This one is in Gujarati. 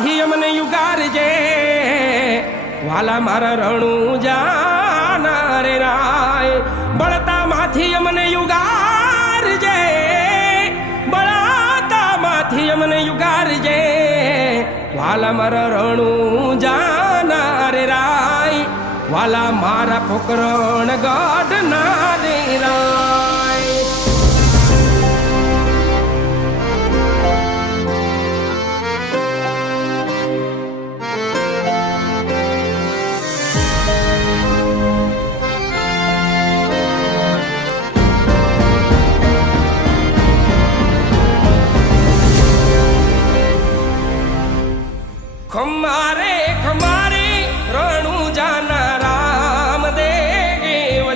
માથી અમને યુગારજે વાલા મારા રણું જાના રે રાય બળતા માથી અમને યુગારજે બળતા માથી અમને યુગારજે વાલા મારા રણું જાના રે રાય વાલા મારા પોકરણ ગઢ ના રે રાય